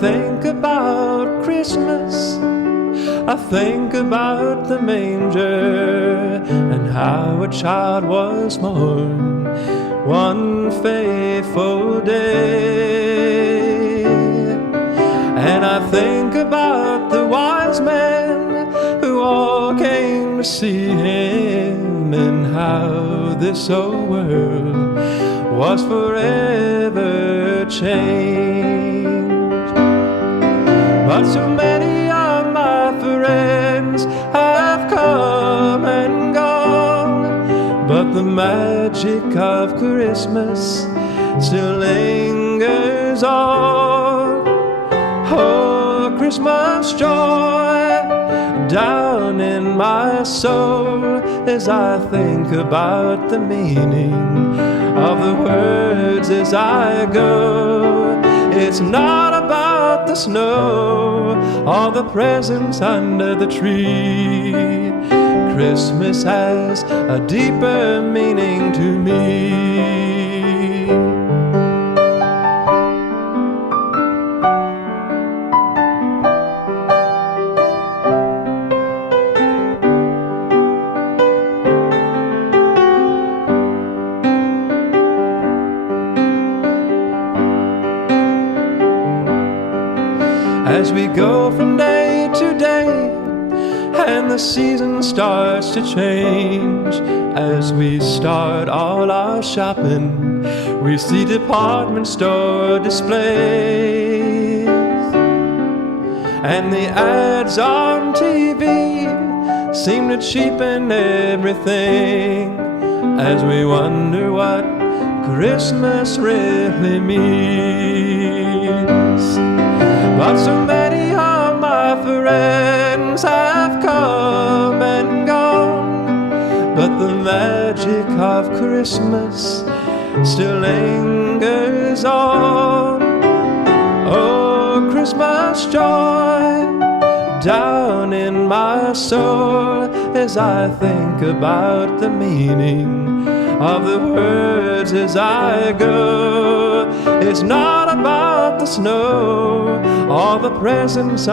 think about Christmas, I think about the manger and how a child was born one faithful day. And I think about the wise men who all came to see him, and how this old world was forever changed. But so many of my friends have come and gone, but the magic of Christmas still lingers on. Oh, Christmas joy down in my soul as I think about the meaning of the words as I go. It's not about the snow or the presents under the tree. Christmas has a deeper meaning to me. As we go from day to day, and the season starts to change, as we start all our shopping, we see department store displays, and the ads on TV seem to cheapen everything, as we wonder what Christmas really means. But so many of my friends have come and gone, but the magic of Christmas still lingers on. Oh, Christmas joy down in my soul as I think about the meaning of the words as I go. It's not about the snow or the presents